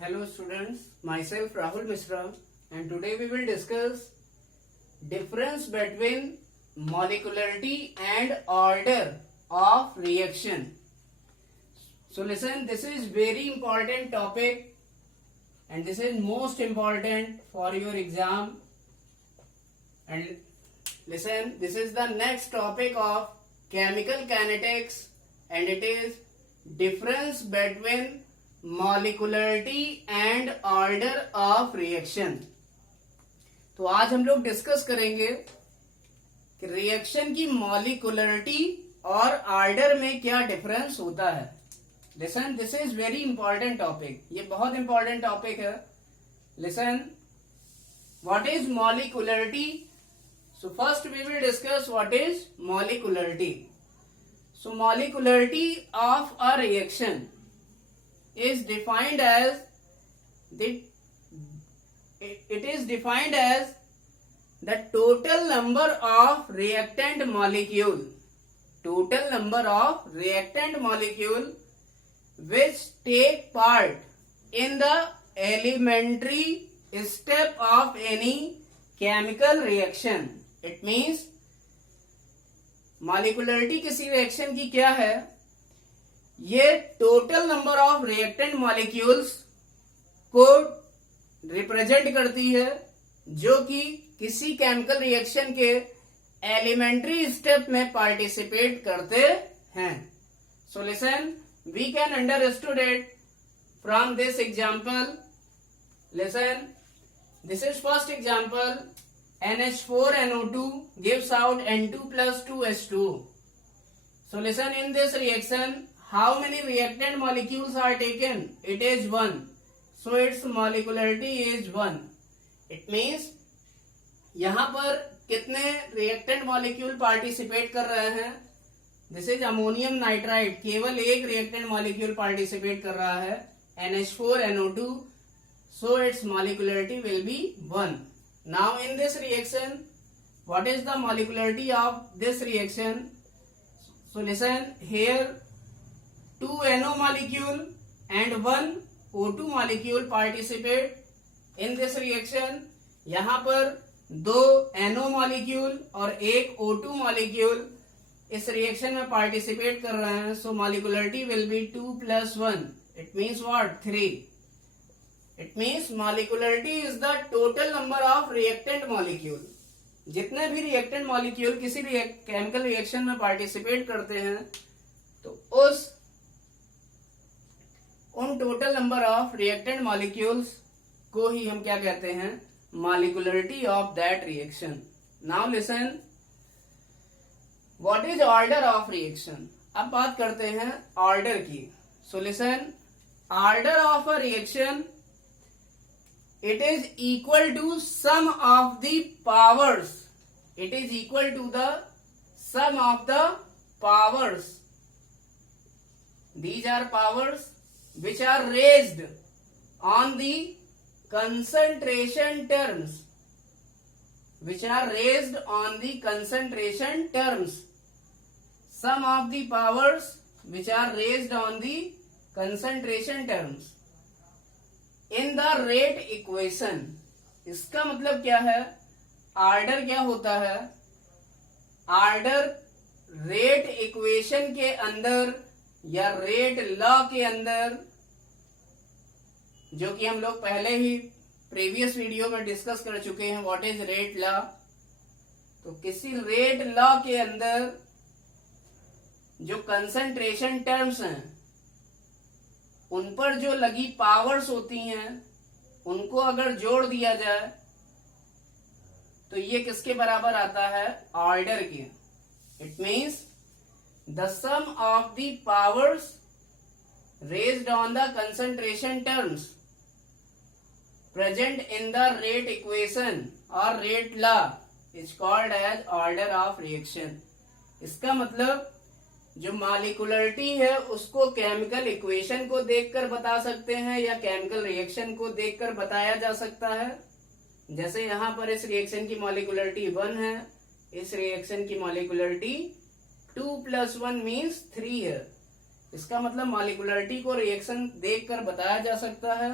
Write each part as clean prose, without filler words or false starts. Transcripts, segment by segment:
Hello students, myself Rahul Mishra and today we will discuss difference between molecularity and order of reaction. So listen, this is very important topic and this is most important for your exam. And listen, this is the next topic of chemical kinetics and it is difference between molecularity and order of reaction. तो आज हम लोग discuss करेंगे कि reaction की molecularity और order में क्या डिफरेंस होता है। Listen, this is very important topic, ये बहुत इंपॉर्टेंट टॉपिक है। Listen, what is molecularity? So first we will discuss what is molecularity. So molecularity of a reaction is defined as the total number of reactant molecule which take part in the elementary step of any chemical reaction. It means molecularity किसी reaction की क्या है? ये total number of reactant molecules को represent करती है जो कि किसी केमिकल रिएक्शन के एलिमेंट्री स्टेप में पार्टिसिपेट करते हैं। So listen, we can understood it from this example. Listen, this is first example, NH4NO2 gives out N2 plus 2H2. So listen, in this reaction how many reactant molecules are taken? It is 1. So its molecularity is 1. It means यहां पर कितने reactant molecule participate कर रहे हैं? This is ammonium nitride, केवल एक reactant molecule participate कर रहा है, NH4NO2. So its molecularity will be 1. Now in this reaction, what is the molecularity of this reaction? So listen, here 2 NO molecule and 1 O2 molecule participate in this reaction. यहाँ पर 2 NO molecule और एक O2 molecule इस reaction में participate कर रहे हैं। So molecularity will be 2 plus 1. It means what? 3. It means molecularity is the total number of reactant molecule. जितने भी रिएक्टेंट मॉलिक्यूल किसी केमिकल रिएक्शन में पार्टिसिपेट करते हैं तो उन total number of reactant molecules को ही हम क्या कहते हैं? Molecularity of that reaction. Now listen, what is order of reaction? अब बात करते हैं ऑर्डर की। So listen, order of a reaction, it is equal to sum of the powers. It is equal to the sum of the powers. These are powers which are raised on the concentration terms, some of the powers which are raised on the concentration terms in the rate equation. इसका मतलब क्या है? Order क्या होता है? Order rate equation के अंदर या रेट लॉ के अंदर, जो कि हम लोग पहले ही प्रीवियस वीडियो में डिस्कस कर चुके हैं, व्हाट इज रेट लॉ। तो किसी रेट लॉ के अंदर जो कंसंट्रेशन टर्म्स हैं उन पर जो लगी पावर्स होती हैं उनको अगर जोड़ दिया जाए तो ये किसके बराबर आता है? ऑर्डर के। It means the sum of the powers raised on the concentration terms present in the rate equation or rate law is called as order of reaction. इसका मतलब जो मॉलिकुलरिटी है उसको केमिकल इक्वेशन को देखकर बता सकते हैं या केमिकल रिएक्शन को देखकर बताया जा सकता है। जैसे यहाँ पर इस रिएक्शन की मॉलिकुलरिटी 1 है, इस रिएक्शन की मॉलिकुलरिटी 2 plus 1 means 3 है। इसका मतलब मॉलिकुलरिटी को रिएक्शन देखकर बताया जा सकता है।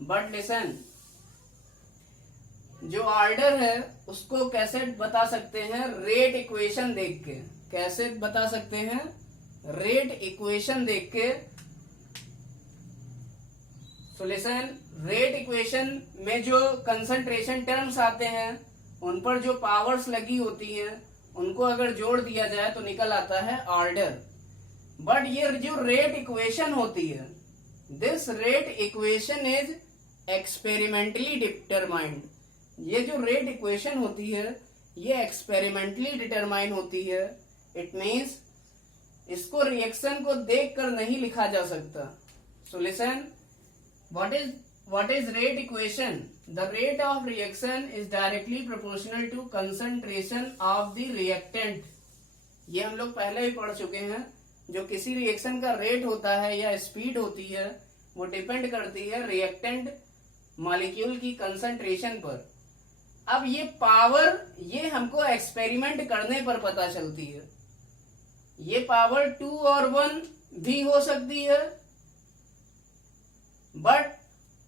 बट लिसन, जो ऑर्डर है उसको कैसे बता सकते हैं? रेट इक्वेशन देख के। कैसे बता सकते हैं? रेट इक्वेशन देख के। सॉल्यूशन, रेट इक्वेशन में जो कंसंट्रेशन टर्म्स आते हैं उन पर जो पावर्स लगी होती हैं उनको अगर जोड़ दिया जाए तो निकल आता है ऑर्डर। बट ये जो रेट इक्वेशन होती है, this rate equation is experimentally determined. ये जो रेट इक्वेशन होती है ये एक्सपेरिमेंटली डिटरमाइन होती है। इट मीन्स इसको रिएक्शन को देखकर नहीं लिखा जा सकता। So listen, what is rate equation? The rate of reaction is directly proportional to concentration of the reactant. ये हम लोग पहले ही पढ़ चुके हैं। जो किसी रिएक्शन का रेट होता है या स्पीड होती है वो डिपेंड करती है रिएक्टेंट मॉलिक्यूल की कंसंट्रेशन पर। अब ये पावर ये हमको एक्सपेरिमेंट करने पर पता चलती है। ये पावर 2 और 1 भी हो सकती है, बट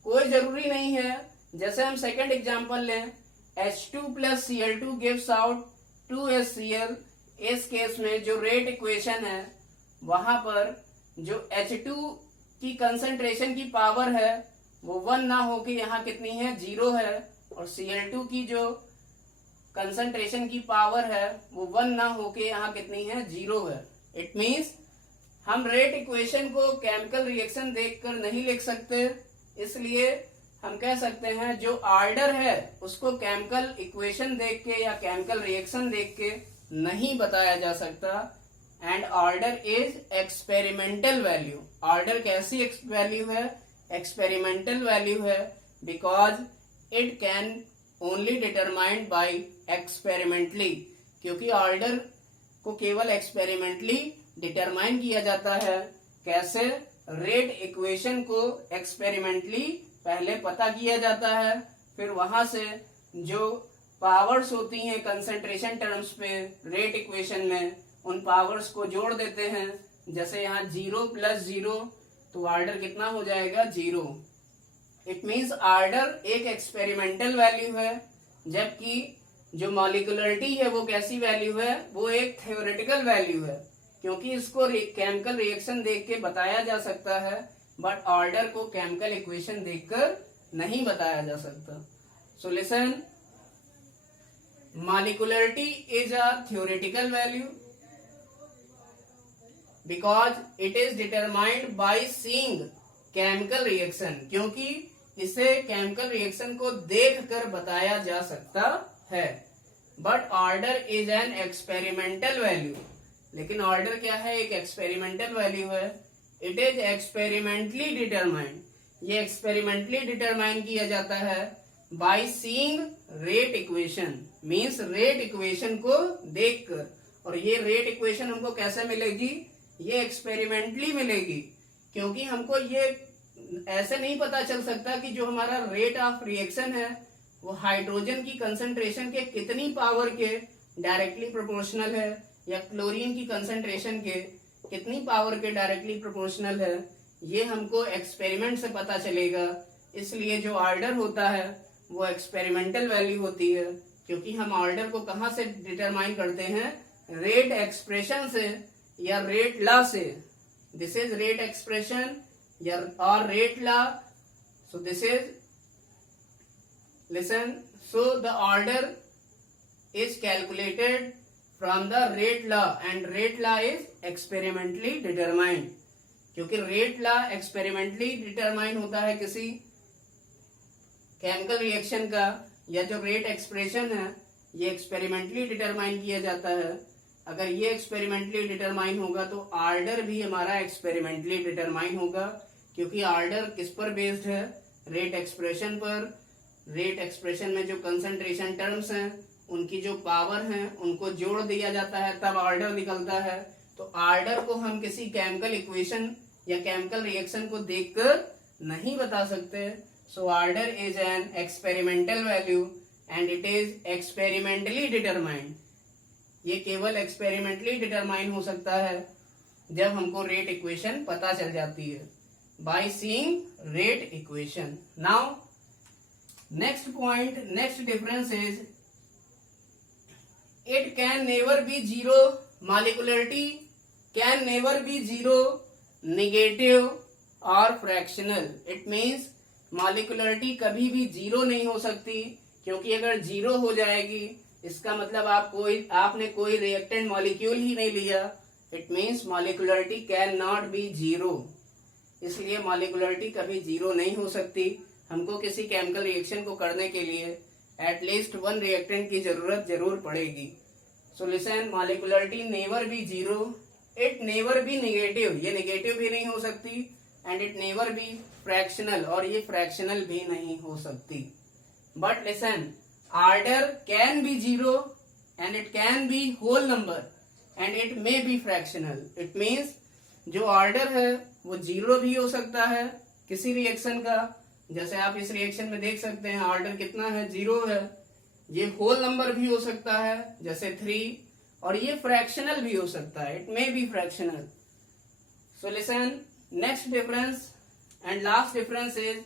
कोई जरूरी नहीं है। जैसे हम सेकंड एग्जांपल लें, H2 plus Cl2 gives out 2HCl। इस केस में जो रेट इक्वेशन है वहां पर जो H2 की कंसंट्रेशन की पावर है वो 1 ना होके यहाँ कितनी है? 0 है। और Cl2 की जो कंसंट्रेशन की पावर है वो 1 ना होके यहाँ कितनी है? 0 है। इट मीन्स हम रेट इक्वेशन को केमिकल रिएक्शन देखकर नहीं लिख सकते, इसलिए हम कह सकते हैं जो ऑर्डर है उसको केमिकल इक्वेशन देख के या केमिकल रिएक्शन देख के नहीं बताया जा सकता। And order is experimental value. Order कैसी वैल्यू है? एक्सपेरिमेंटल वैल्यू है, because it can only determined by experimentally. क्योंकि ऑर्डर को केवल एक्सपेरिमेंटली डिटरमाइन किया जाता है। कैसे? रेट इक्वेशन को एक्सपेरिमेंटली पहले पता किया जाता है, फिर वहां से जो पावर्स होती हैं कंसंट्रेशन टर्म्स पे रेट इक्वेशन में, उन पावर्स को जोड़ देते हैं। जैसे यहाँ 0 प्लस 0 तो ऑर्डर कितना हो जाएगा? 0। इट मीन्स ऑर्डर एक एक्सपेरिमेंटल वैल्यू है, जबकि जो मॉलिक्यूलरिटी है वो कैसी वैल्यू है? वो एक थ्योरेटिकल वैल्यू है, क्योंकि इसको केमिकल रिएक्शन देख के बताया जा सकता है, बट ऑर्डर को केमिकल इक्वेशन देखकर नहीं बताया जा सकता। So listen, molecularity is a theoretical value because it is determined by seeing chemical reaction. क्योंकि इसे केमिकल रिएक्शन को देखकर बताया जा सकता है। But order is an experimental value. लेकिन ऑर्डर क्या है? एक एक्सपेरिमेंटल वैल्यू है। It is experimentally determined. ये एक्सपेरिमेंटली डिटरमाइन किया जाता है by seeing rate equation. Means rate equation को देखकर। और ये रेट इक्वेशन हमको कैसे मिलेगी? ये एक्सपेरिमेंटली मिलेगी, क्योंकि हमको ये ऐसे नहीं पता चल सकता कि जो हमारा रेट ऑफ रिएक्शन है वो हाइड्रोजन की कंसंट्रेशन के कितनी पावर के डायरेक्टली प्रोपोर्शनल है, या क्लोरीन की कंसंट्रेशन के कितनी पावर के डायरेक्टली प्रोपोर्शनल है। ये हमको एक्सपेरिमेंट से पता चलेगा। इसलिए जो ऑर्डर होता है वो एक्सपेरिमेंटल वैल्यू होती है, क्योंकि हम ऑर्डर को कहाँ से डिटरमाइन करते हैं? रेट एक्सप्रेशन से या रेट लॉ से। दिस इज रेट एक्सप्रेशन और rate law. So this is, listen, so the order is calculated from the rate law and rate law is experimentally determined। क्योंकि रेट लॉ एक्सपेरिमेंटली डिटरमाइन होता है किसी chemical reaction का, या जो rate expression है ये एक्सपेरिमेंटली डिटरमाइन किया जाता है। अगर ये एक्सपेरिमेंटली डिटरमाइन होगा तो ऑर्डर भी हमारा एक्सपेरिमेंटली डिटरमाइन होगा, क्योंकि ऑर्डर किस पर बेस्ड है? रेट एक्सप्रेशन पर। रेट एक्सप्रेशन में जो कंसंट्रेशन टर्म्स हैं उनकी जो पावर है उनको जोड़ दिया जाता है, तब ऑर्डर निकलता है। तो ऑर्डर को हम किसी केमिकल इक्वेशन या केमिकल रिएक्शन को देखकर नहीं बता सकते। So order is an experimental value and it is experimentally determined. ये केवल एक्सपेरिमेंटली डिटरमाइन हो सकता है जब हमको रेट इक्वेशन पता चल जाती है। by seeing rate equation. Now next point, next difference is it can never be zero, molecularity can never be zero, negative और फ्रैक्शनल. इट मीन्स मॉलिकुलरिटी कभी भी जीरो नहीं हो सकती, क्योंकि अगर जीरो हो जाएगी इसका मतलब आपने कोई रिएक्टेंट मॉलिक्यूल ही नहीं लिया. It means molecularity can not be zero. इसलिए मॉलिकुलरिटी कभी जीरो नहीं हो सकती. हमको किसी केमिकल रिएक्शन को करने के लिए एटलीस्ट वन रिएक्टेंट की जरूरत जरूर पड़ेगी. So listen, molecularity never be zero, it never be negative, ये नेगेटिव भी नहीं हो सकती, and it never be fractional, और ये फ्रैक्शनल भी नहीं हो सकती. But listen, order can be zero and it can be whole number and it may be fractional. It means जो ऑर्डर है वो जीरो भी हो सकता है किसी रिएक्शन का, जैसे आप इस रिएक्शन में देख सकते हैं ऑर्डर कितना है, जीरो है. ये होल नंबर भी हो सकता है जैसे 3, और ये फ्रैक्शनल भी हो सकता है, it may be fractional. So listen, next difference and last difference is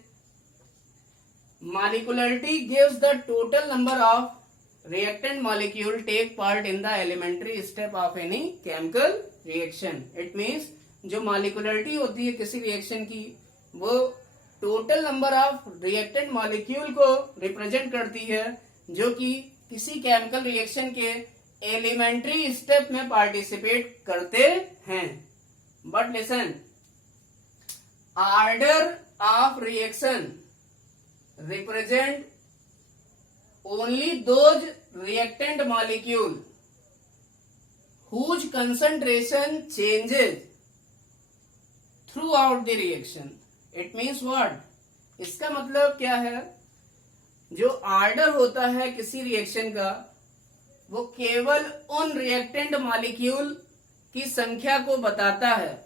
molecularity gives the total number of reactant molecule take part in the elementary step of any chemical reaction. It means जो molecularity होती है किसी reaction की, वो total number of reactant molecule को represent करती है जो कि किसी chemical reaction के elementary step में participate करते हैं. But listen, order of reaction represent only those reactant molecule whose concentration changes throughout the reaction. It means what? इसका मतलब क्या है, जो ऑर्डर होता है किसी रिएक्शन का वो केवल उन रिएक्टेंट मॉलिक्यूल की संख्या को बताता है,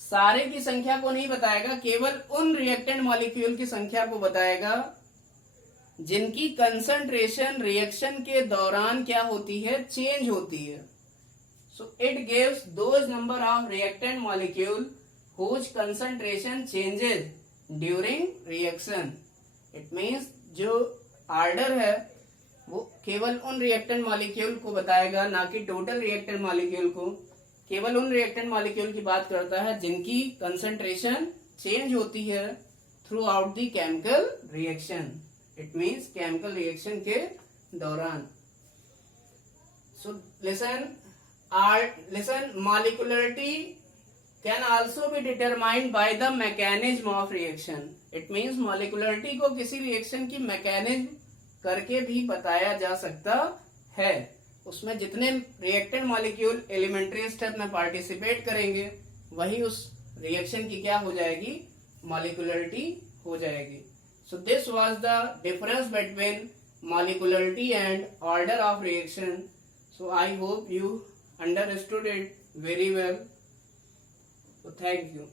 सारे की संख्या को नहीं बताएगा, केवल उन रिएक्टेंट मॉलिक्यूल की संख्या को बताएगा जिनकी कंसंट्रेशन रिएक्शन के दौरान क्या होती है, चेंज होती है. So it gives those number of reactant molecule whose concentration changes during reaction. It means जो ऑर्डर है वो केवल उन रिएक्टेंट मॉलिक्यूल को बताएगा, ना कि टोटल रिएक्टेंट मॉलिक्यूल को. केवल उन रिएक्टेंट मॉलिक्यूल की बात करता है जिनकी कंसंट्रेशन चेंज होती है through out the chemical reaction. It means chemical reaction के दौरान. सो listen, molecularity can also be determined by the mechanism of reaction. It means molecularity को किसी रिएक्शन की मैकेनिज्म करके भी बताया जा सकता है. उसमें जितने रिएक्टेंट मॉलिक्यूल एलिमेंट्री स्टेप में पार्टिसिपेट करेंगे वही उस रिएक्शन की क्या हो जाएगी, मॉलिकुलरिटी हो जाएगी. So this was the difference between molecularity and order of reaction. So I hope you understood it very well. So thank you.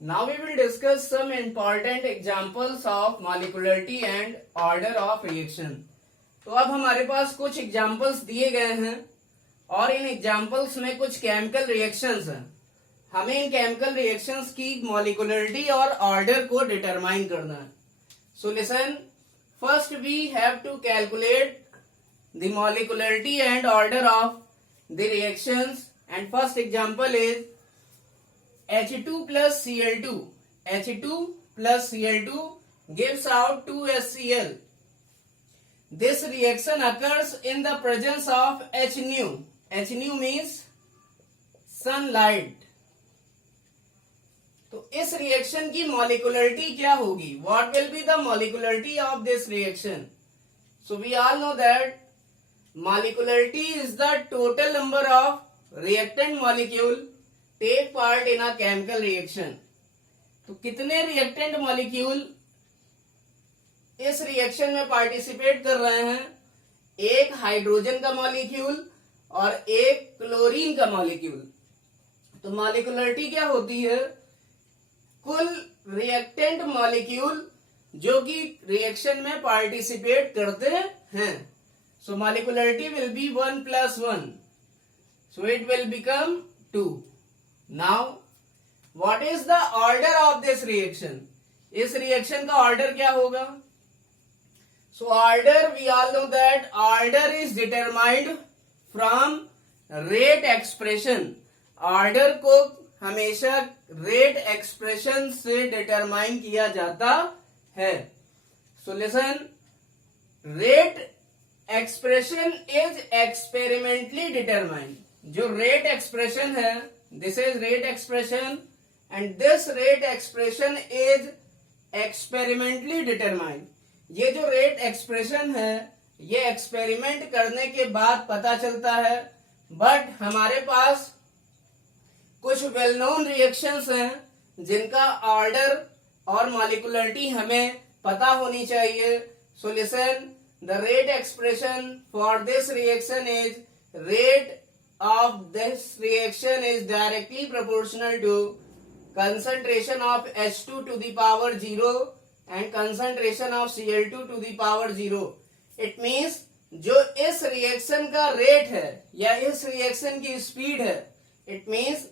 Now we will discuss some important examples of molecularity and order of reaction. तो अब हमारे पास कुछ examples दिए गए हैं और इन examples में कुछ केमिकल रिएक्शंस हैं. हमें इन केमिकल रिएक्शंस की मॉलिकुलरिटी और ऑर्डर को डिटरमाइन करना है. So listen, first we have to calculate the molecularity and order of the reactions. And first example is H2 plus Cl2. H2 plus Cl2 gives out 2HCl. This reaction occurs in the presence of Hnu. Hnu means sunlight. तो इस reaction की molecularity क्या होगी? What will be the molecularity of this reaction? So we all know that molecularity is the total number of reactant molecule take part in a chemical reaction. तो कितने reactant molecule इस reaction में participate कर रहे हैं? एक hydrogen का molecule और एक क्लोरीन का मॉलिक्यूल. तो मॉलिकुलरिटी क्या होती है? कुल रिएक्टेंट मॉलिक्यूल जो कि रिएक्शन में पार्टिसिपेट करते हैं. So molecularity will be 1 plus 1. So it will become 2. Now what is the order of this reaction? इस reaction का order क्या होगा? So order, we all know that order is determined from rate expression. Order को हमेशा rate expression से determine किया जाता है. So listen, rate expression is experimentally determined. जो rate expression है, this is rate expression and this rate expression is experimentally determined. ये जो रेट एक्सप्रेशन है ये एक्सपेरिमेंट करने के बाद पता चलता है, बट हमारे पास कुछ वेल नोन रिएक्शंस हैं जिनका ऑर्डर और मॉलिक्यूलरिटी हमें पता होनी चाहिए. So listen, the rate expression for this reaction is rate of this reaction is directly proportional to concentration of H2 to the power 0 and concentration of Cl2 to the power 0. It means जो इस reaction का rate है या इस reaction की speed है, it means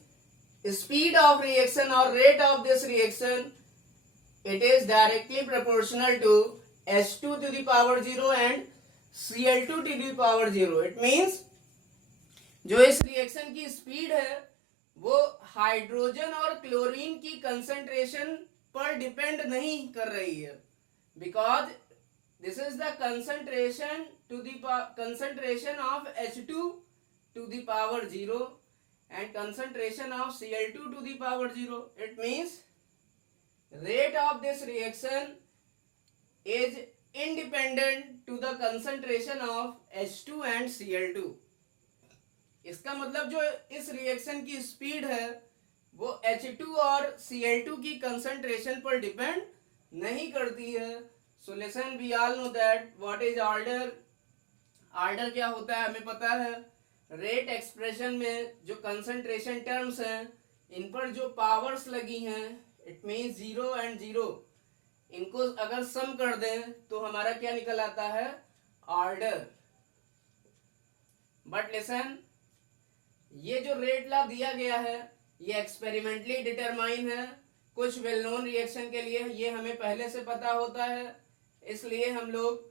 speed of reaction or rate of this reaction, it is directly proportional to H2 to the power 0 and Cl2 to the power 0. It means जो इस रिएक्शन की speed है वो हाइड्रोजन और chlorine की concentration पर depend नहीं कर रही है, because this is the concentration to the concentration of H2 to the power 0 and concentration of Cl2 to the power 0. It means rate of this reaction is independent to the concentration of H2 and Cl2. इसका मतलब जो इस reaction की speed है वो H2 और Cl2 की concentration पर डिपेंड नहीं करती है. So listen, we all know that what is order. Order क्या होता है हमें पता है. रेट एक्सप्रेशन में जो कंसंट्रेशन टर्म्स हैं इन पर जो पावर्स लगी हैं, इट मींस 0 एंड 0, इनको अगर सम कर दें तो हमारा क्या निकल आता है, ऑर्डर. बट लिसन, ये जो रेट लॉ दिया गया है ये एक्सपेरिमेंटली डिटरमाइन है. कुछ वेल नोन रिएक्शन के लिए ये हमें पहले से पता होता है, इसलिए हम लोग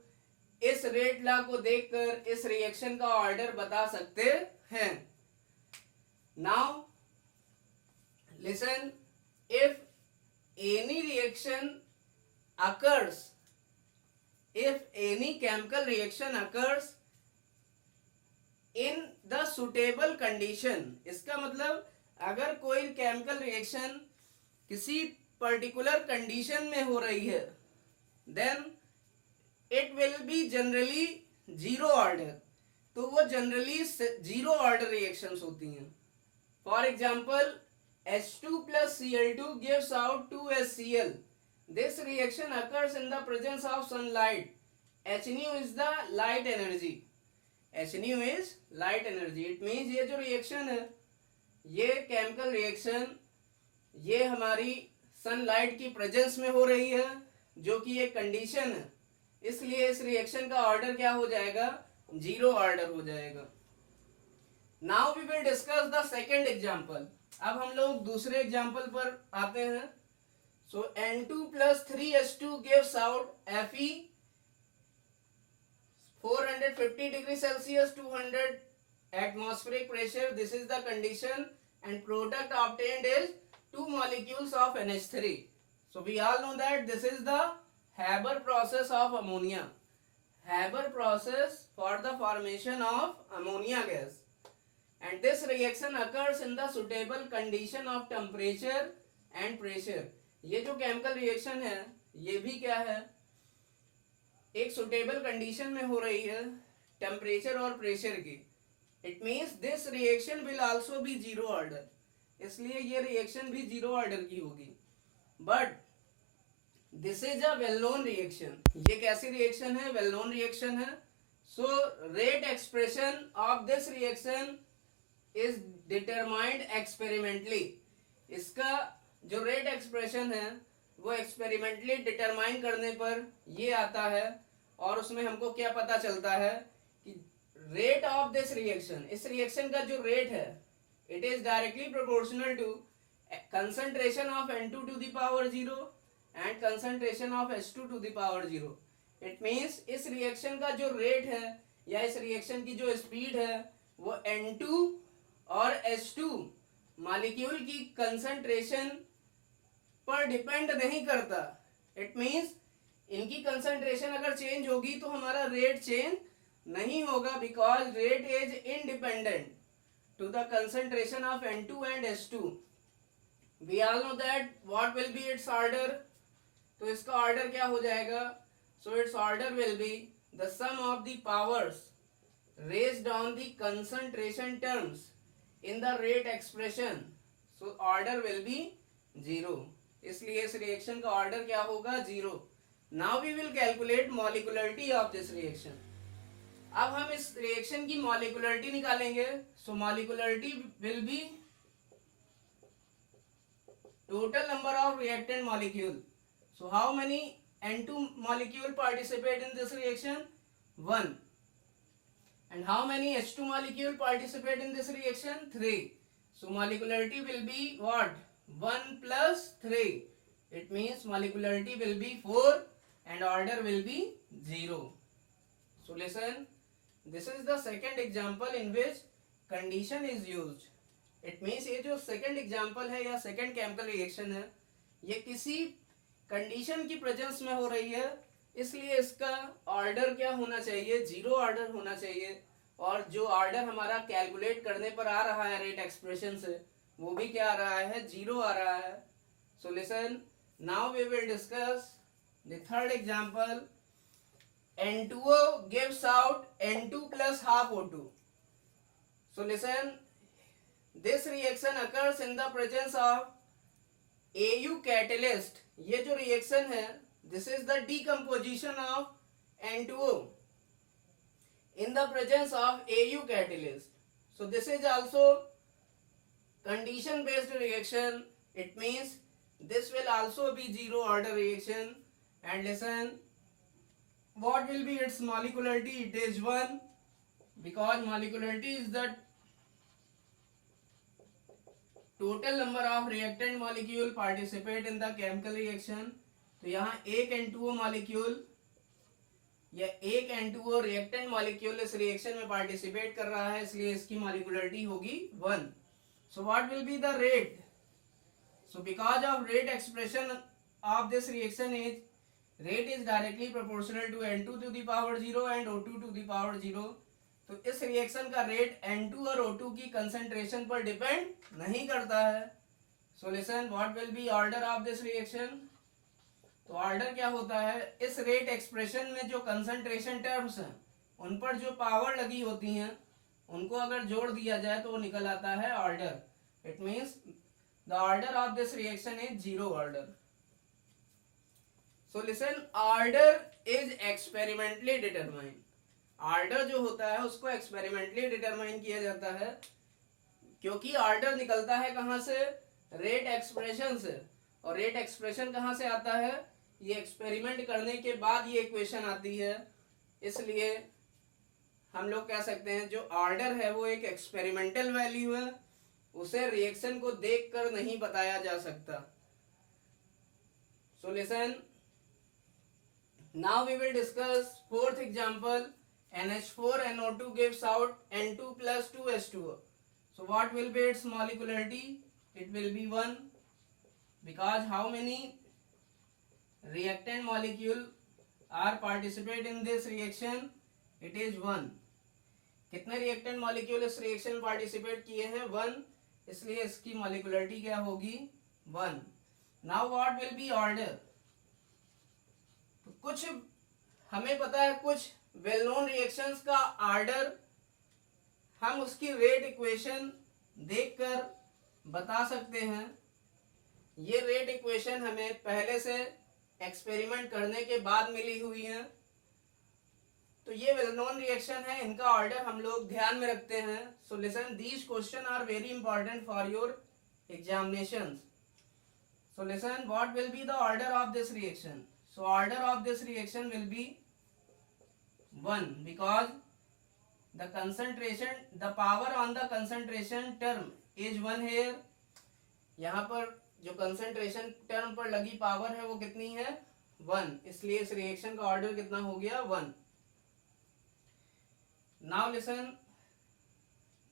इस रेट लॉ को देखकर इस रिएक्शन का ऑर्डर बता सकते हैं. Now listen, if any reaction occurs, if any chemical reaction occurs in the suitable condition, इसका मतलब अगर कोई केमिकल रिएक्शन किसी पर्टिकुलर कंडीशन में हो रही है, then it will be generally zero order. तो वो जनरली जीरो ऑर्डर रिएक्शंस होती हैं. For example H2 plus Cl2 gives out 2HCl. This reaction occurs in the presence of sunlight. Hnu is the light energy. Hnu is light energy. It means ये जो reaction है, ये chemical reaction, ये हमारी sunlight की presence में हो रही है, जो कि एक कंडीशन है. इसलिए इस रिएक्शन का ऑर्डर क्या हो जाएगा, जीरो ऑर्डर हो जाएगा. Now we will discuss the second example. अब हम लोग दूसरे एग्जाम्पल पर आते हैं. सो N2 plus 3H2 gives out Fe 450 degree Celsius, 200 atmospheric pressure. This is the condition, and product obtained is 2 molecules of NH3. So we all know that this is the Haber process of ammonia. Haber process for the formation of ammonia gas. And this reaction occurs in the suitable condition of temperature and pressure. ये जो chemical reaction है ये भी क्या है, एक suitable condition में हो रही है टेम्परेचर और प्रेशर की. It means this reaction will also be zero order, इसलिए ये रिएक्शन भी जीरो ऑर्डर की होगी. But this is a well known reaction. ये कैसी रिएक्शन है, वेल नोन रिएक्शन है. So rate expression of this reaction is determined experimentally. इसका जो रेट एक्सप्रेशन है वो एक्सपेरिमेंटली डिटरमाइन करने पर ये आता है, और उसमें हमको क्या पता चलता है कि रेट ऑफ दिस रिएक्शन, इस रिएक्शन का जो रेट है, it is directly proportional to concentration of N2 to the power 0 and concentration of H2 to the power 0। It means इस रिएक्शन का जो रेट है या इस रिएक्शन की जो स्पीड है वो N2 और H2 मॉलिक्यूल की कंसंट्रेशन पर डिपेंड नहीं करता। इट मीन्स इनकी कंसंट्रेशन अगर चेंज होगी तो हमारा रेट चेंज नहीं होगा, because rate is independent to the concentration of N2 and H2। We all know that what will be its order. तो इसका ऑर्डर क्या हो जाएगा? So its order will be the sum of the powers raised on the concentration terms in the rate expression, so order will be 0। इसलिए इस reaction का order क्या होगा? 0। Now we will calculate molecularity of this reaction. अब हम इस reaction की molecularity निकालेंगे। So molecularity will be total number of reactant molecule. So how many N2 molecule participate in this reaction? 1. And how many H2 molecule participate in this reaction? 3. So molecularity will be what? 1 plus 3. It means molecularity will be 4 and order will be 0. So listen, this is the second example in which condition is used. It means ये जो second example है या second chemical reaction है, ये किसी condition की presence में हो रही है, इसलिए इसका ऑर्डर क्या होना चाहिए? 0 ऑर्डर होना चाहिए। और जो ऑर्डर हमारा कैलकुलेट करने पर आ रहा है रेट एक्सप्रेशन से, वो भी क्या आ रहा है? 0 आ रहा है। So listen, now we will discuss the third example. N2O gives out N2 plus half O2। So listen, this reaction occurs in the presence of AU catalyst। ये जो रिएक्शन है, this is the decomposition of N2O in the presence of AU catalyst। So this is also condition based reaction। It means this will also be 0 order reaction। And listen, what will be its molecularity? It is 1, because molecularity is the total number of reactant molecule participate in the chemical reaction। तो यहाँ एक N2O molecule या एक N2O reactant molecule इस reaction में participate कर रहा है, इसलिए इसकी मॉलिक्युलरिटी होगी 1। So what will be the rate? So because of rate expression of this reaction is rate is directly proportional to N2 to the power 0 and O2 to the power 0। तो इस reaction का rate N2 और O2 की concentration पर depend नहीं करता है। So listen, what will be order of this reaction? तो ऑर्डर क्या होता है? इस रेट एक्सप्रेशन में जो कंसंट्रेशन टर्म्स हैं उन पर जो पावर लगी होती हैं उनको अगर जोड़ दिया जाए तो वो निकल आता है order. It means the order of this reaction is 0 order. So listen, order is experimentally determined. Order जो होता है उसको एक्सपेरिमेंटली डिटरमाइन किया जाता है, क्योंकि ऑर्डर निकलता है कहां से? रेट एक्सप्रेशन से। और रेट एक्सप्रेशन कहां से आता है? ये एक्सपेरिमेंट करने के बाद ये इक्वेशन आती है। इसलिए हम लोग कह सकते हैं जो ऑर्डर है वो एक एक्सपेरिमेंटल वैल्यू है, उसे रिएक्शन को देखकर नहीं बताया जा सकता। So listen, now we will discuss fourth example. NH4NO2 gives out N2 plus 2H2O। So what will be its molecularity? It will be 1, because how many reactant molecule are participate in this reaction? It is 1। कितने reactant molecule इस reaction में participate किए हैं? 1, इसलिए इसकी मॉलिक्युलरिटी क्या होगी? 1। Now what will be order? तो कुछ हमें पता है, कुछ वेल नोन रिएक्शंस का ऑर्डर हम उसकी रेट इक्वेशन देखकर बता सकते हैं। ये रेट इक्वेशन हमें पहले से एक्सपेरिमेंट करने के बाद मिली हुई है। तो ये वेल नोन रिएक्शन है, इनका ऑर्डर हम लोग ध्यान में रखते हैं। So listen, these question are very important for your examinations. So listen, what will be the order of this reaction? So order of this reaction will be 1, because the concentration, the power on the concentration term is 1 here. यहाँ पर जो concentration term पर लगी power है वो कितनी है? 1, इसलिए इस रिएक्शन का ऑर्डर कितना हो गया? 1। Now listen,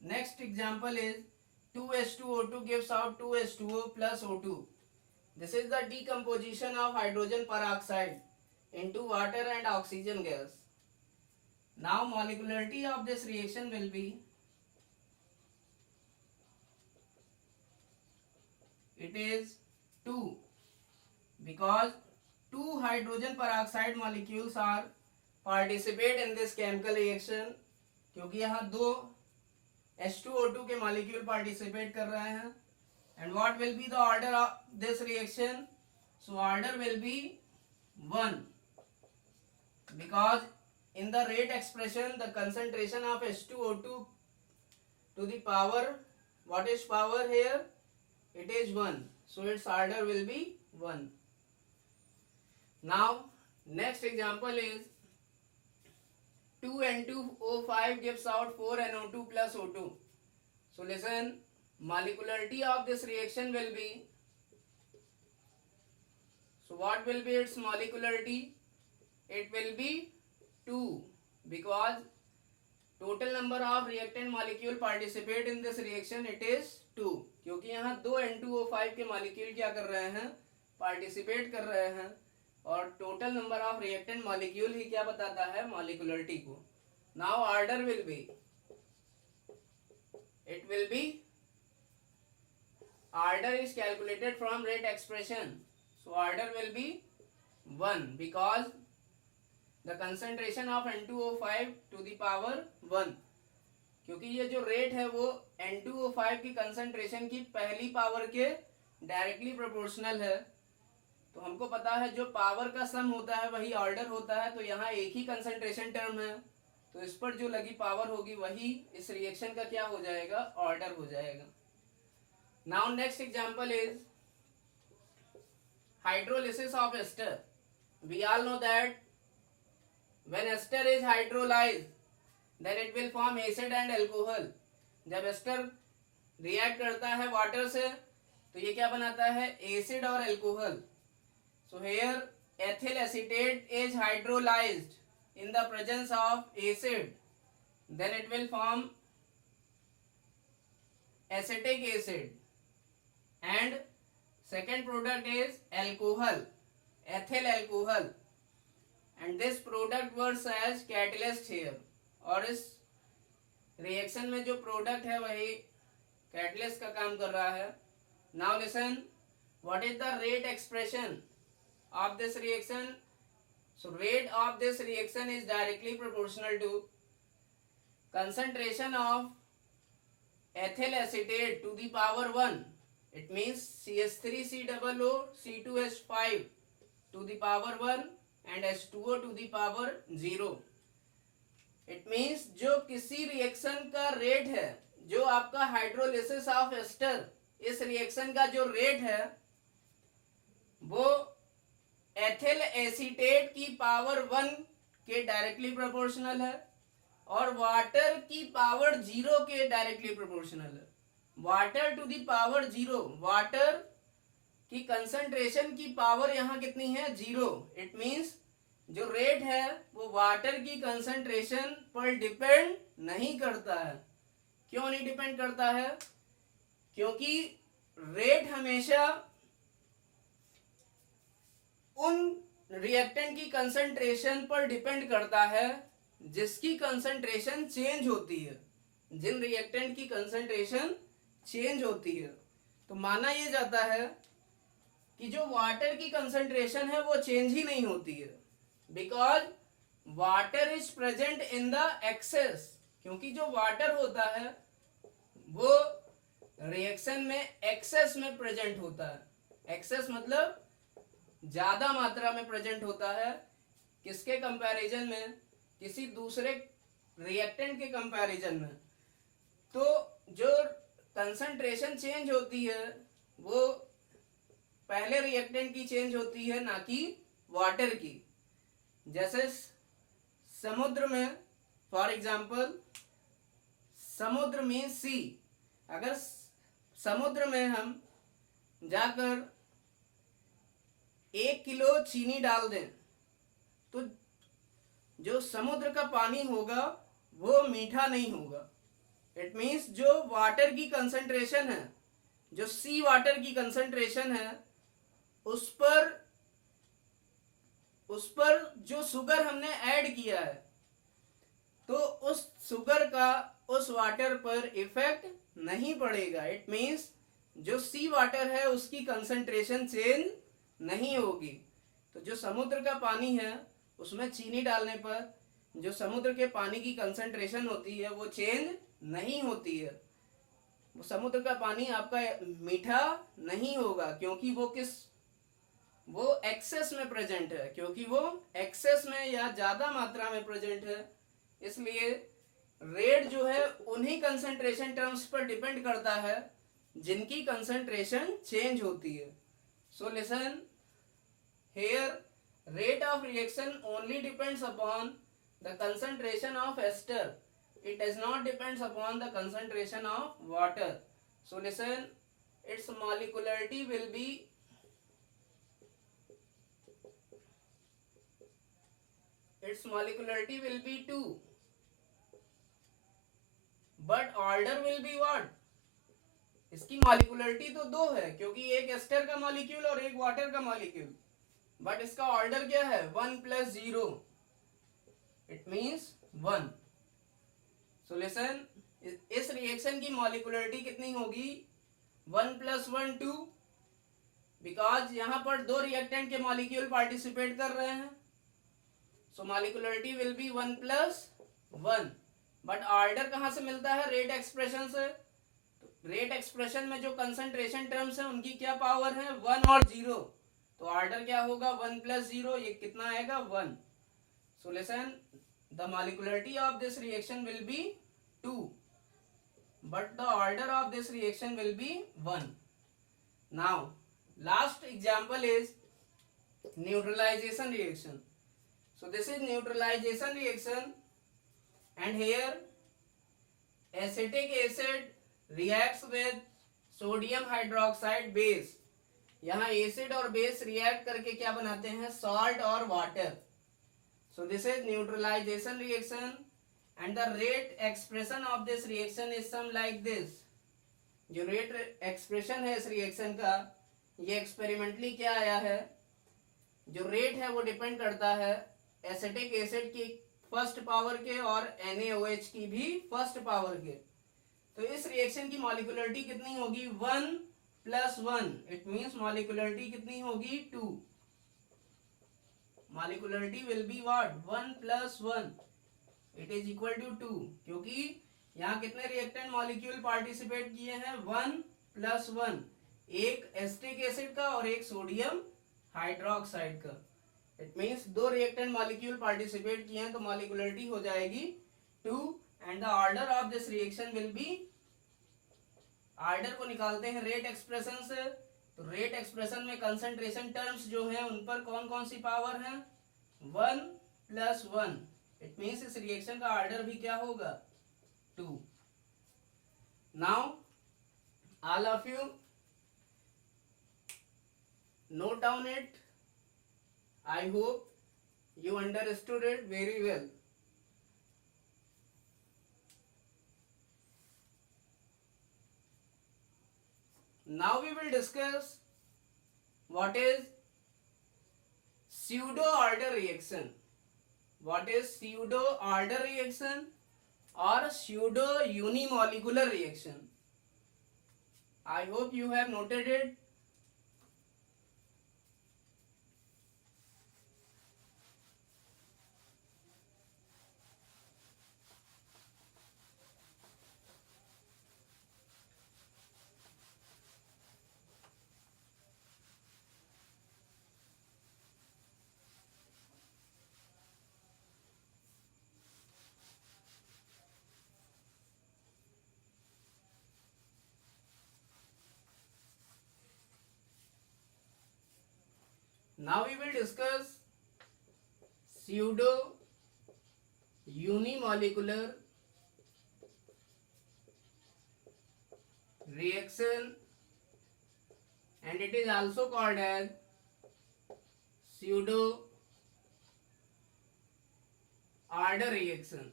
next example is 2H2O2 gives out 2H2O plus O2. This is the decomposition of hydrogen peroxide into water and oxygen gas. Now molecularity of this reaction will be, it is 2, because 2 hydrogen peroxide molecules are participate in this chemical reaction, क्योंकि यहाँ 2 H2O2 के molecule participate कर रहे हैं। And what will be the order of this reaction? So order will be 1, because in the rate expression the concentration of H2O2 to the power, what is power here? It is 1, so its order will be 1. Now next example is 2N2O5 gives out 4NO2 plus O2. So listen, molecularity of this reaction will be, so what will be its molecularity? It will be 2, because total number of reactant molecule participate in this reaction, it is 2, क्योंकि यहाँ 2 N2O5 के molecule क्या कर रहे हैं? Participate कर रहे हैं, और total number of reactant molecule ही क्या बताता है? मॉलिक्युलरिटी को। Now order will be, it will be, order is calculated from rate expression, so order will be 1, because the concentration of N2O5 to the power 1, क्योंकि ये जो rate है वो N2O5 की कंसंट्रेशन की पहली पावर के डायरेक्टली प्रोपोर्शनल है। तो हमको पता है जो पावर का सम होता है वही ऑर्डर होता है, तो यहाँ एक ही कंसंट्रेशन टर्म है, तो इस पर जो लगी पावर होगी वही इस रिएक्शन का क्या हो जाएगा? ऑर्डर हो जाएगा। Now next example is hydrolysis of ester. We all know that when ester is hydrolysed then it will form acid and alcohol. जब एस्टर रिएक्ट करता है वाटर से तो ये क्या बनाता है? एसिड और alcohol. So here ethyl acetate is hydrolyzed in the presence of acid, then it will form acetic acid, and second product is alcohol, ethyl alcohol, and this product works as catalyst here, और इस reaction में जो product है वही catalyst का काम कर रहा है। Now listen, what is the rate expression of this reaction? So rate of this reaction is directly proportional to concentration of ethyl acetate to the power 1. It means CH3COO C2H5 to the power 1 and H2O to the power 0. It means जो किसी reaction का rate है, जो आपका hydrolysis of ester, इस reaction का जो rate है वो एथिल एसीटेट की पावर 1 के डायरेक्टली प्रोपोर्शनल है और वाटर की पावर 0 के डायरेक्टली प्रोपोर्शनल है। Water to the power 0, water की कंसंट्रेशन की पावर यहाँ कितनी है? 0। इट मींस जो रेट है वो वाटर की कंसंट्रेशन पर डिपेंड नहीं करता है। क्यों नहीं डिपेंड करता है? क्योंकि रेट हमेशा उन रिएक्टेंट की कंसंट्रेशन पर डिपेंड करता है जिसकी कंसंट्रेशन चेंज होती है। जिन रिएक्टेंट की कंसंट्रेशन चेंज होती है, तो माना यह जाता है कि जो वाटर की कंसंट्रेशन है वो चेंज ही नहीं होती है, because water is present in the excess. क्योंकि जो वाटर होता है वो रिएक्शन में एक्सेस में प्रेजेंट होता है। एक्सेस मतलब ज्यादा मात्रा में प्रेजेंट होता है। किसके कंपैरिजन में? किसी दूसरे रिएक्टेंट के कंपैरिजन में। तो जो कंसंट्रेशन चेंज होती है वो पहले रिएक्टेंट की चेंज होती है, ना कि वाटर की। जैसे समुद्र में फॉर एग्जांपल समुद्र में सी, अगर समुद्र में हम जाकर 1 किलो चीनी डाल दें तो जो समुद्र का पानी होगा वो मीठा नहीं होगा। इट मीन्स जो वाटर की कंसंट्रेशन है, जो सी वाटर की कंसंट्रेशन है, उस पर जो शुगर हमने ऐड किया है तो उस शुगर का उस वाटर पर इफेक्ट नहीं पड़ेगा। इट मीन्स जो सी वाटर है उसकी कंसंट्रेशन चेंज नहीं होगी। तो जो समुद्र का पानी है उसमें चीनी डालने पर जो समुद्र के पानी की कंसंट्रेशन होती है वो चेंज नहीं होती है। वो समुद्र का पानी आपका मीठा नहीं होगा क्योंकि वो एक्सेस में प्रेजेंट है, क्योंकि वो एक्सेस में या ज्यादा मात्रा में प्रेजेंट है। इसलिए रेट जो है उन्हीं कंसंट्रेशन टर्म्स पर डिपेंड करता है जिनकी कंसंट्रेशन चेंज होती है। So listen here, rate of reaction only depends upon the concentration of ester. It does not depends upon the concentration of water. So listen, its molecularity will be its molecularity will be 2, but order will be what? इसकी molecularity तो 2 है क्योंकि एक ester का molecule और एक water का molecule, but इसका ऑर्डर क्या है? 1 + 0, इट मीन्स 1। सो लिसन, इस रिएक्शन की मॉलिक्यूलरिटी कितनी होगी? 1 + 1 2, बिकॉज यहां पर 2 रिएक्टेंट के मॉलिक्यूल पार्टिसिपेट कर रहे हैं। So molecularity will be 1 + 1, but order कहां से मिलता है? रेट एक्सप्रेशन से। रेट एक्सप्रेशन में जो कंसंट्रेशन टर्म्स हैं उनकी क्या पावर है? 1 और 0। तो ऑर्डर क्या होगा? 1 + 0, ये कितना आएगा? 1। So listen, the molecularity of this reaction will be 2, but the order of this reaction will be 1। Now last example is neutralisation reaction. So this is neutralisation reaction, and here acetic acid reacts with sodium hydroxide base। यहाँ acid और base react करके क्या बनाते हैं? Salt और water. So this is neutralisation reaction and the rate expression of this reaction is some like this. जो rate expression है इस रिएक्शन का, ये एक्सपेरिमेंटली क्या आया है? जो रेट है वो डिपेंड करता है एसिटिक एसिड की फर्स्ट पावर के और NaOH की भी फर्स्ट पावर के। तो इस रिएक्शन की मॉलिक्यूलरिटी कितनी होगी? 1 + 1, इट मींस मॉलिक्यूलरिटी कितनी होगी? 2। Molecularity will be what? 1 + 1, it is equal to 2, क्योंकि यहाँ कितने रिएक्टेंट मॉलिक्यूल पार्टिसिपेट किए हैं? 1 + 1, एक एसिटिक एसिड का और एक सोडियम हाइड्रोक्साइड का। It means 2 reactant molecule participate किए हैं तो मॉलिक्यूलरिटी हो जाएगी 2, and the order of this reaction will be, order को निकालते हैं रेट एक्सप्रेशन से। तो रेट एक्सप्रेशन में कंसंट्रेशन टर्म्स जो हैं उन पर कौन कौन सी पावर है? 1 + 1, इट मींस इस रिएक्शन का ऑर्डर भी क्या होगा? 2। Now all of you note down it. I hope you understood it very well. Now we will discuss what is pseudo order reaction. What is pseudo order reaction or pseudo unimolecular reaction? I hope you have noted it. Now we will discuss pseudo unimolecular reaction, and it is also called as pseudo order reaction.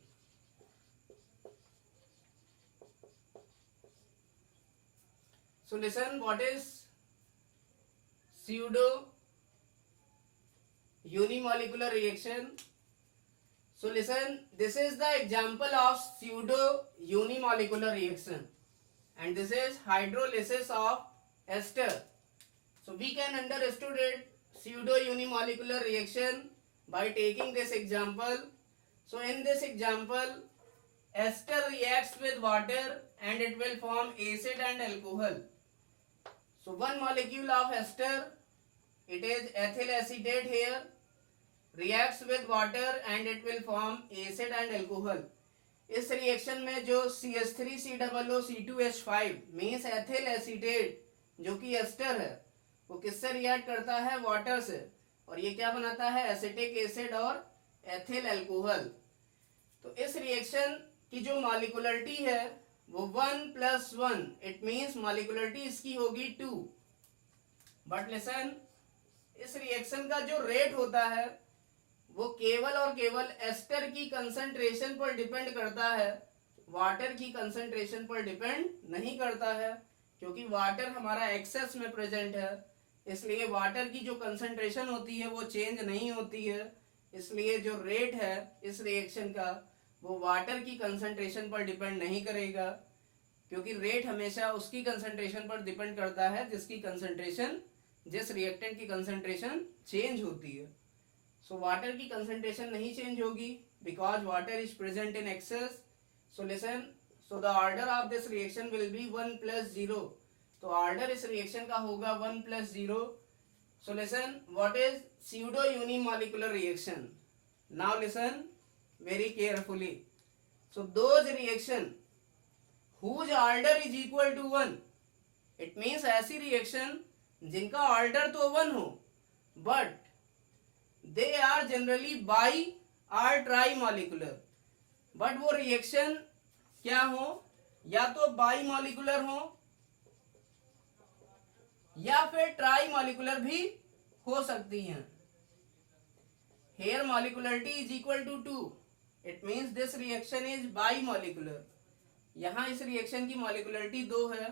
So listen, what is pseudo unimolecular reaction? So listen, this is the example of pseudo unimolecular reaction, and this is hydrolysis of ester. So we can understand it pseudo unimolecular reaction by taking this example. So in this example, ester reacts with water and it will form acid and alcohol. So one molecule of ester, it is ethyl acetate here, reacts with water and it will form acid and alcohol. इस reaction में जो CH3COO C2H5 means ethyl acetate जो कि ester है, वो किससे react करता है? वाटर से, और ये क्या बनाता है? एसिटिक एसिड और एथिल अल्कोहल. तो इस रिएक्शन की जो मॉलिक्युलरिटी है वो 1+1, इट मीन्स मॉलिक्युलरिटी इसकी होगी 2. बट लिसन, इस रिएक्शन का जो रेट होता है वो केवल और केवल एस्टर की कंसंट्रेशन पर डिपेंड करता है, वाटर की कंसंट्रेशन पर डिपेंड नहीं करता है, क्योंकि वाटर हमारा एक्सेस में प्रेजेंट है. इसलिए वाटर की जो कंसंट्रेशन होती है वो चेंज नहीं होती है. इसलिए जो रेट है इस रिएक्शन का वो वाटर की कंसंट्रेशन पर डिपेंड नहीं करेगा, क्योंकि रेट हमेशा उसकी कंसंट्रेशन पर डिपेंड करता है जिसकी कंसंट्रेशन, जिस रिएक्टेंट की कंसंट्रेशन चेंज होती है. सो वाटर की कंसंट्रेशन नहीं चेंज होगी because water is present in excess. So listen, so the order of this reaction will B 1+0. तो ऑर्डर इस रिएक्शन का होगा 1+0. सो listen, what is pseudo unimolecular reaction? Now listen very carefully. So those reaction whose order is equal to 1, it means ऐसी reaction जिनका order तो 1 हो but they are generally bi or trimolecular. But वो reaction क्या हो? या तो by molecular हो या फिर ट्राई मॉलिकुलर भी हो सकती हैं. Here molecularity is equal to 2, it means this reaction is bimolecular. यहां इस रिएक्शन की मॉलिकुलरिटी 2 है,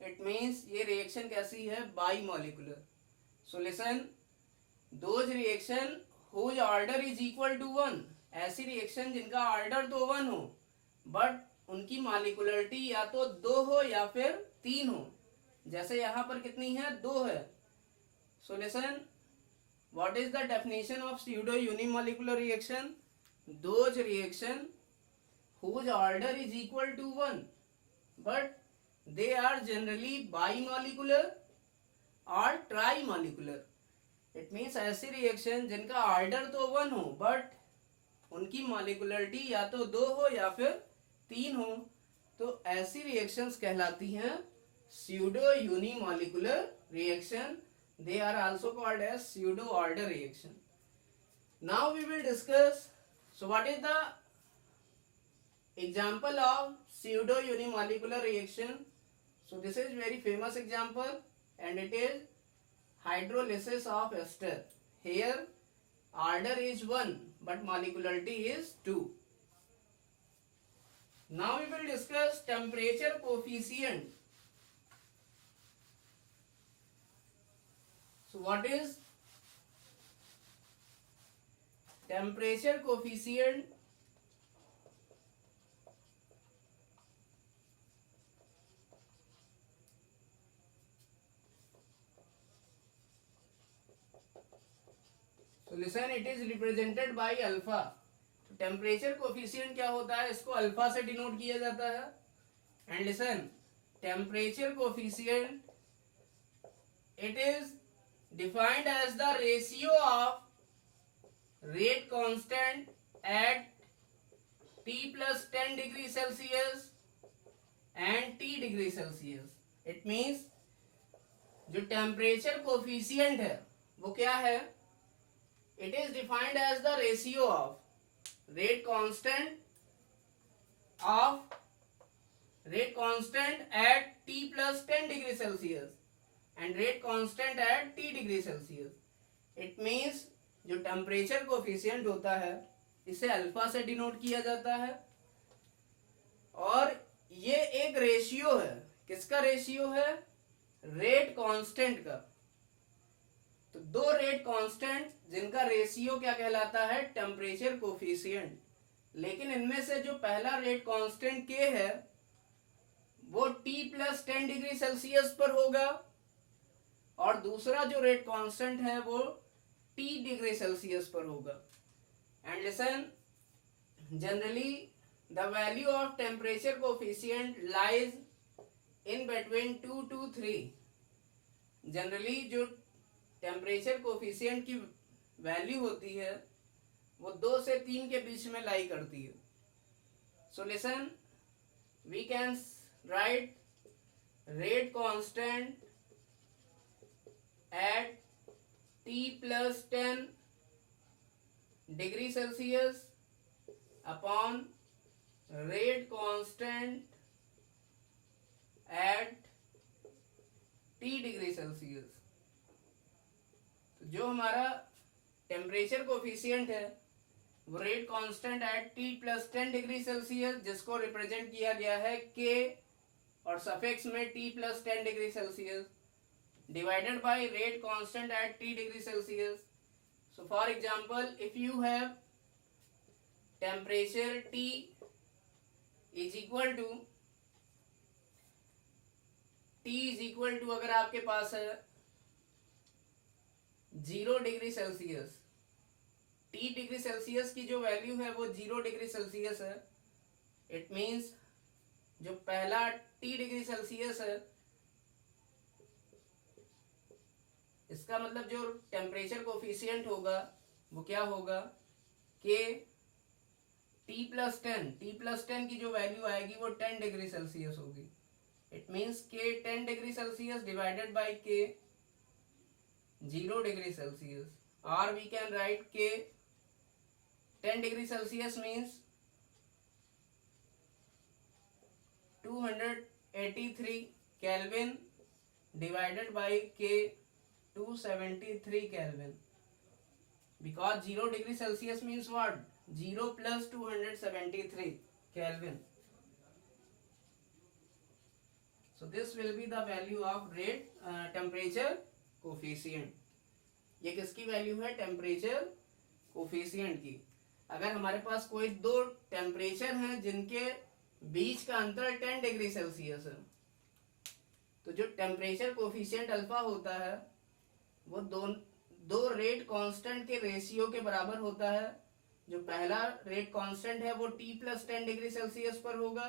इट मीन्स ये रिएक्शन कैसी है? Bimolecular. So listen, those reaction whose order is equal to 1, ऐसी रिएक्शन जिनका ऑर्डर तो 1 हो बट उनकी मॉलिकुलरिटी या तो 2 हो या फिर 3 हो. जैसे यहां पर कितनी है? 2 है. So listen, what is the definition of pseudo unimolecular reaction? Those reaction whose order is equal to 1 but they are generally bimolecular or trimolecular. It means ऐसी रिएक्शन जिनका ऑर्डर तो 1 हो बट उनकी मॉलिकुलरिटी या तो 2 हो या फिर 3 हो, तो ऐसी रिएक्शंस कहलाती हैं pseudo unimolecular reaction. They are also called as pseudo order reaction. Now we will discuss, so what is the example of pseudo unimolecular reaction? So this is very famous example and it is hydrolysis of ester. Here order is 1 but molecularity is 2. Now we will discuss temperature coefficient. So what is temperature coefficient? So listen, it is represented by alpha. तो temperature coefficient क्या होता है? इसको alpha से denote किया जाता है. And listen, temperature coefficient it is defined as the ratio of rate constant at T plus 10 degree Celsius and T degree Celsius. It means जो टेम्परेचर कोफिशिएंट है वो क्या है? It is defined as the ratio of rate constant of rate constant at T plus 10 degree Celsius and rate constant at T degree Celsius. It means जो temperature coefficient होता है इसे alpha से denote किया जाता है, और ये एक रेशियो है। किसका रेशियो है? रेट कांस्टेंट का। तो दो रेट कांस्टेंट जिनका रेशियो क्या कहलाता है? Temperature coefficient. लेकिन इनमें से जो पहला रेट कांस्टेंट के है वो T प्लस 10 डिग्री सेल्सियस पर होगा, और दूसरा जो रेट कांस्टेंट है वो T डिग्री सेल्सियस पर होगा। And listen, generally the value of temperature coefficient lies in between 2 to 3। Generally जो टेम्परेचर कोफिशिएंट की वैल्यू होती है वो 2 से 3 के बीच में लाई करती है। So listen, we can write rate constant at T plus 10 degree Celsius upon rate constant at T degree Celsius। तो जो हमारा टेम्परेचर कोफिशिएंट है वो rate constant eight T plus 10 degree Celsius, जिसको रिप्रेजेंट किया गया है K और सफिक्स में T plus 10 degree Celsius, divided by rate constant at T degree Celsius. So for example, if you have temperature T is equal to अगर आपके पास है 0 degree Celsius, T degree Celsius की जो वैल्यू है वो 0 degree Celsius है। It means जो पहला T डिग्री सेल्सियस है इसका मतलब जो टेम्परेचर कोफिशिएंट होगा वो क्या होगा? कि T प्लस 10 की जो वैल्यू आएगी वो 10 डिग्री सेल्सियस होगी। इट मीन्स के 10 डिग्री सेल्सियस डिवाइडेड बाई के 0 डिग्री सेल्सियस, और वी कैन राइट के 10 degree Celsius means 283 kelvin divided by के 273 Kelvin, because 0 degree Celsius means what? 0 plus 273 Kelvin. So this will be the value of rate temperature coefficient. ये किसकी value है? Temperature coefficient की। अगर हमारे पास कोई दो टेम्परेचर हैं जिनके बीच का अंतर 10 डिग्री सेल्सियस है, तो जो टेम्परेचर कोफिशिएंट अल्फा होता है वो दो रेट कांस्टेंट के रेशियो के बराबर होता है। जो पहला रेट कांस्टेंट है वो T प्लस 10 डिग्री सेल्सियस पर होगा,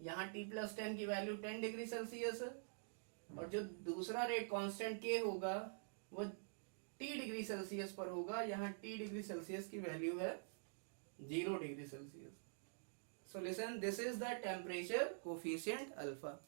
यहाँ T प्लस 10 की वैल्यू 10 डिग्री सेल्सियस है, और जो दूसरा रेट कांस्टेंट K होगा वो T डिग्री सेल्सियस पर होगा, यहाँ T डिग्री सेल्सियस की वैल्यू है 0 degree Celsius. So listen, this is the temperature coefficient alpha.